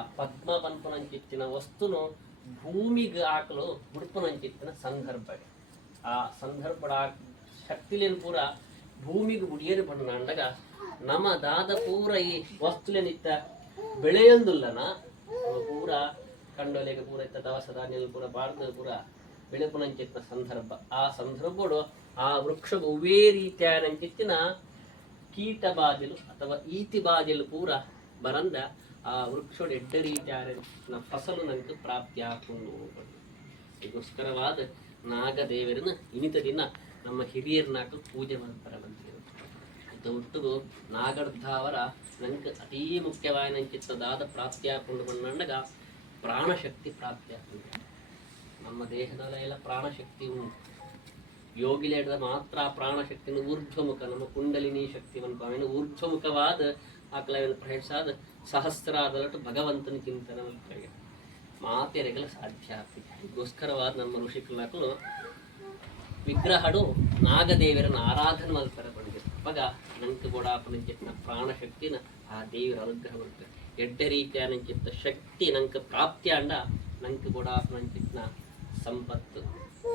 ಪದ್ಮ ಪನ್ಪುನಂಚಿತ್ತಿನ ವಸ್ತುನು ಭೂಮಿಗೆ ಹಾಕಲು ಹುಡುಪನಂಚಿತ್ತಿನ ಸಂದರ್ಭ ಆ ಸಂದರ್ಭದ ಶಕ್ತಿಲೇನು ಪೂರ ಭೂಮಿಗೆ ಉಡಿಯರು ಬಣ್ಣ ಅಂಡಾಗ ನಮ್ಮ ದಾದ ಪೂರ ಈ ವಸ್ತುಲೇನಿತ್ತ ಬೆಳೆಯೊಂದುಲ್ಲನ. ಪೂರ ಕಂಡೋಲೆಗೆ ಪೂರ ಇತ್ತ ದವಸ ಧಾನ್ಯಗಳು ಪೂರ ಭಾರತದ ಪೂರ ಬೆಳೆಪುನಂಚಿತ್ತಿನ ಸಂದರ್ಭ. ಆ ಸಂದರ್ಭಡು ಆ ವೃಕ್ಷ ರೀತಿಯ ರೀತಿಯಾದಂಚಿತ್ತಿನ ಕೀಟ ಬಾದಿಲು ಅಥವಾ ಈತಿ ಬಾದಿಲು ಪೂರ ಬರಂದ ಆ ಎಡ್ಡ ನಮ್ಮ ಫಸಲು ನನಗೆ ಪ್ರಾಪ್ತಿ ಹಾಕೊಂಡು ಇದಕ್ಕೋಸ್ಕರವಾದ ನಾಗದೇವರನ್ನ ಇನಿತ ದಿನ ನಮ್ಮ ಹಿರಿಯರನ್ನಾಕ ಪೂಜೆ ಮಾಡ್ತಾರೆ ಬಂದಿರು ಒಟ್ಟಿಗೂ ನಾಗರ್ಧಾವರ ನಂಗೆ ಅತೀ ಮುಖ್ಯವಾದ ಚಿತ್ತದಾದ ಪ್ರಾಪ್ತಿ ಹಾಕೊಂಡು ಬಂದಾಗ ಪ್ರಾಣಶಕ್ತಿ ಪ್ರಾಪ್ತಿ ಆಗ್ತದೆ. ನಮ್ಮ ದೇಹದಲ್ಲೆಲ್ಲ ಪ್ರಾಣಶಕ್ತಿ ಉಂಟು. ಯೋಗಿಲೆ ಹಿಡಿದ ಮಾತ್ರ ಆ ಪ್ರಾಣಶಕ್ತಿನ ಊರ್ಧ್ವಮುಖ, ನಮ್ಮ ಕುಂಡಲಿನಿ ಶಕ್ತಿವನ್ನು ಊರ್ಧ್ವಮುಖವಾದ ಆಕಲವನ್ನು ಪ್ರವೇಶಾದ ಸಹಸ್ರಾದಲಟ್ಟು ಭಗವಂತನ ಚಿಂತನ ಮಾಡ್ತಾರೆ ಮಾತೆರೆಗಲು ಸಾಧ್ಯ ಆಗ್ತದೆ. ಅದಕ್ಕೋಸ್ಕರವಾದ ನಮ್ಮ ಋಷಿಕಲಾಕಲು ವಿಗ್ರಹಡು ನಾಗದೇವಿಯರನ್ನು ಆರಾಧನೆ ಮಾಡ್ತಾರೆ ಬಂದಿರು ಅವಾಗ ನಂಗೆ ಬೋಡಾಪನ ಚಿತ್ನ ಪ್ರಾಣಶಕ್ತಿನ ಆ ದೇವಿಯರ ಅನುಗ್ರಹ ಮಾಡ್ತಾರೆ ಎಡ್ಡ ರೀತಿಯ ನಂಚಿತ್ತ ಶಕ್ತಿ ನಂಕ ಪ್ರಾಪ್ತ್ಯಾಂಡ ಬೋಡಾಪನ ಚಿತ್ನ ಸಂಪತ್ತು.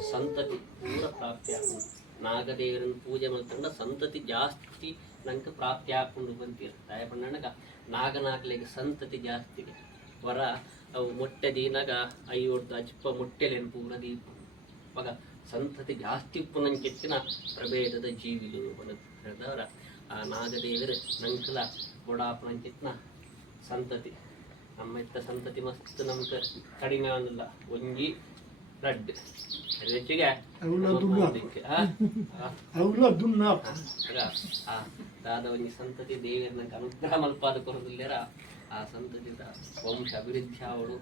ಸಂತತಿ ಪೂರ ಪ್ರಾಪ್ತಿ ಹಾಕೊಂಡು ನಾಗದೇವರನ್ನು ಪೂಜೆ ಮಾಡ್ತಂಡ ಸಂತತಿ ಜಾಸ್ತಿ ನಂಗೆ ಪ್ರಾಪ್ತಿ ಹಾಕೊಂಡು ಬಂತೀರ ದಯ ಪಣ್ಣಗ ನಾಗನಾಗ್ಲಿಗೆ ಸಂತತಿ ಜಾಸ್ತಿ. ವರ, ಅವು ಮೊಟ್ಟೆ ದೀನಾಗ ಐವತ್ತು ಅಜ್ಪ ಮೊಟ್ಟೆಲೇನು ಪೂರ ದೀಪ. ಮಗ, ಸಂತತಿ ಜಾಸ್ತಿ ಪುನಂಕೆತ್ತಿನ ಪ್ರಭೇದದ ಜೀವಿಗಳು ಹೇಳಿದವರ, ಆ ನಾಗದೇವರು ನಂಕಲ ಕೊಡಾಪನಂಚಿತ್ನ ಸಂತತಿ. ನಮ್ಮ ಇತ್ತ ಸಂತತಿ ಮಸ್ತ್ ನಮ್ಗೆ ಕಡಿಮೆ ಅನ್ನಲ್ಲ ಒಂಜಿ ರಡ್ ಹೆಚ್ಚಿಗೆ ಅವ್ಲ ನಮ್ಮ ದುಡ್ಡು. ಮುಂದಕ್ಕೆ, ಆ? ಆ, ಅವಳ ದುನ್ನ ಆ, ಆಗ ಆ ಒಂಜಿ ಸಂತತಿ ದೇವಿಯರ್ನ ಅನುಗ್ರಹ ಮಲ್ಪಾದ ಕೊರದಿಲ್ಲರ ಆ ಸಂತತಿದ ವಂಶ ಅಭಿವೃದ್ಧಿ ಆವಡು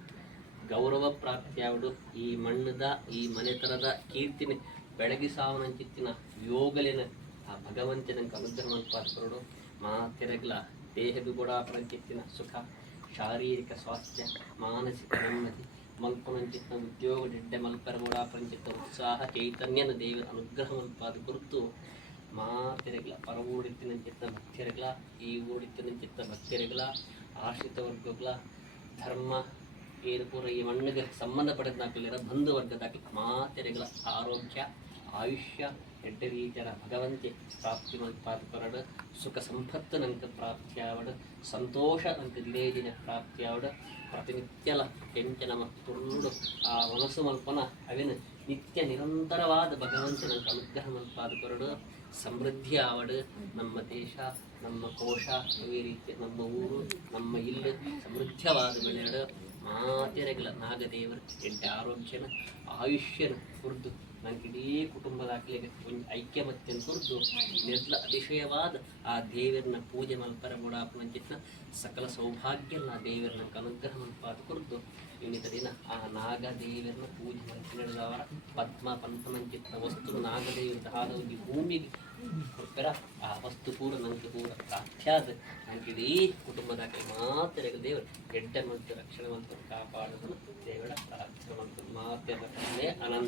ಗೌರವ ಪ್ರಾಪ್ತಿ ಆವಡು ಈ ಮಣ್ಣದ ಈ ಮನೆತನದ ಕೀರ್ತಿನ ಬೆಳಗಿ ಸಾವನಂಚಿತ್ತಿನ ಯೋಗಲಿನ ಆ ಭಗವಂತನ ಅನುಗ್ರಹ ಮಲ್ಪಾದ ಕೊರಡು ಮಾತೆರಗ್ಲ ದೇಹದ ಗುಣ ಪ್ರಚಿತ್ತಿನ ಸುಖ ಶಾರೀರಿಕ ಸ್ವಾಸ್ಥ್ಯ ಮಾನಸಿಕ ನೆಮ್ಮದಿ ಮಲ್ಪನಂಚಿತ್ತ ಉದ್ಯೋಗ ಡಿಡ್ಡೆ ಮಲ್ಪರ ಪಂಚಿತ್ತ ಉತ್ಸಾಹ ಚೈತನ್ಯನ ದೇವರ ಅನುಗ್ರಹ ಮಲ್ಪಾದ ಕುರಿತು ಮಾತೆರೆಗ್ಲ ಪರ ಊಡಿತ್ತಿನ ಚಿತ್ತ ಭಕ್ತಿಯರೆಗ್ಲ, ಈ ಊಡಿತ್ತಿನ ಚಿತ್ತ ಭಕ್ತಿಯರೆಗ್ಲ, ಆಶ್ರಿತ ವರ್ಗಗಳ ಧರ್ಮ ಏನು ಪೂರ ಈ ಮಣ್ಣಿಗೆ ಸಂಬಂಧಪಟ್ಟ ನಾಲ್ಕಲಿರ ಬಂಧು ವರ್ಗದಾಗಲಿ ಮಾತೆರೆಗಳ ಆರೋಗ್ಯ, ಆಯುಷ್ಯ ಎಡ್ಡ ರೀತಿಯ ಭಗವಂತೆ ಪ್ರಾಪ್ತಿ ಮಲ್ಪಾದ ಕೊರಡು ಸುಖ ಸಂಪತ್ತು ನಂಗೆ ಪ್ರಾಪ್ತಿಯಾವಡ ಸಂತೋಷ ನಂಗೆ ದಿನೇ ದಿನ ಪ್ರಾಪ್ತಿ ಆವಡು ಪ್ರತಿನಿತ್ಯಲ ಕೆಂಚನ ತುರುಡು ಆ ಮನಸ್ಸು ಮಲ್ಪನ ಅವಿನ ನಿತ್ಯ ನಿರಂತರವಾದ ಭಗವಂತನ ಅನುಗ್ರಹ ಮಲ್ಪಾದ ಕೊರಡು ಸಮೃದ್ಧಿ ಆವಡ ನಮ್ಮ ದೇಶ, ನಮ್ಮ ಕೋಶ ಈ ರೀತಿ, ನಮ್ಮ ಊರು, ನಮ್ಮ ಇಲ್ಲ, ಸಮೃದ್ಧವಾದ ಬೆಳೆಯಡು ಮಾತೆರೆಗಳ ನಾಗದೇವರು, ಎಡ್ಡೆ ಆರೋಗ್ಯನ, ಆಯುಷ್ಯನ ಕುರಿದು ನಂಗೆ ಇಡೀ ಕುಟುಂಬದ ಹಾಕ್ಲಿಕ್ಕೆ ಒಂದು ಐಕ್ಯಮತ್ಯನ ಕುರಿತು ನಿರ್ಲ ಅತಿಶಯವಾದ ಆ ದೇವರನ್ನ ಪೂಜೆ ಮಲ್ಪರ ಬುಡಾಪನಂಚಿತ್ನ ಸಕಲ ಸೌಭಾಗ್ಯ ಆ ದೇವರನ್ನ ಅನುಗ್ರಹ ಮಲ್ಪಾದ ಕುರಿತು ಇನ್ನಿತ ದಿನ ಆ ನಾಗ ದೇವರನ್ನ ಪೂಜೆ ಮಾಡಿದವರ ಪದ್ಮ ಪಂಪನಂಚಿತ್ನ ವಸ್ತು ನಾಗದೇವರ ಆದ ಒಂದು ಭೂಮಿಗೆ ಕೊಡ್ತಾರ ಆ ವಸ್ತು ಪೂರ ನನಗೆ ಪೂರ ಪ್ರಾಖ್ಯಾತ ನನಗೆ ಇಡೀ ಕುಟುಂಬದಾಗೆ ಮಾತ್ರ ದೇವರು ಗೆಡ್ಡ ಮತ್ತು ರಕ್ಷಣೆ ಮಂತ್ರ ಕಾಪಾಡೋದನ್ನು ದೇವರ ಪ್ರಾರ್ಥನೆ ಮಾತೆ ಅನಂತ